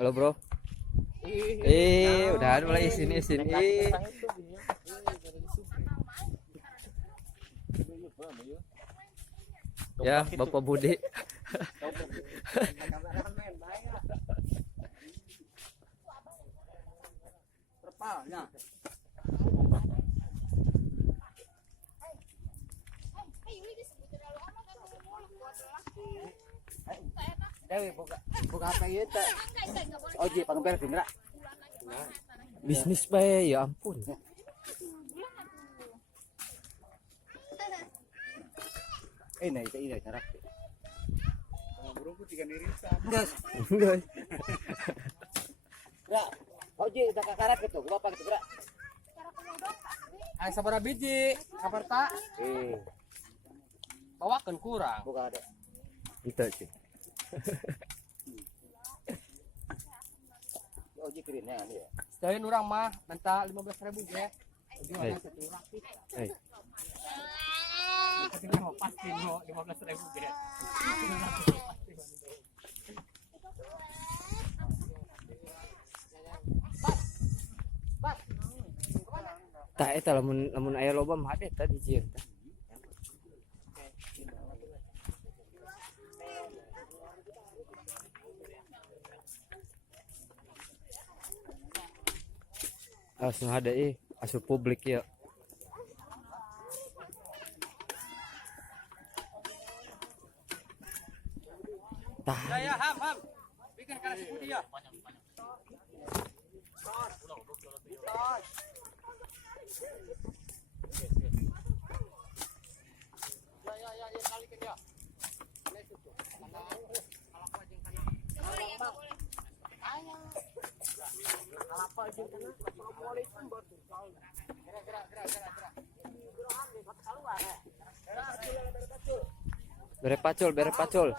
Halo bro. Udah mulai isin. Ya, Bapak Budi. Dewi buka apa itu? Oji pangber timra. Bisnis bae, ya ampun. Ini cara. Burung ku 3 irisan. Gas. Ya, Oji udah kakarak gitu. Gua apa gitu, Bra? Ay sabaraha biji, kabar tak? Bawakan kurang. Buka ada. Itu sih. Oji kirimnya ini ya. Sedain orang mah minta 15.000 ya. Jadi Hey. orang satu orang sih. Hey. Tapi kan mau pasti mau 15.000 ya. Tak eta lamun aya loba mah ade tadi jieun tah. Langsung ada asup publik ya. Tah. Ya ham. Bikin kasih budi ya. Ya kalikan ya. Bere pacul.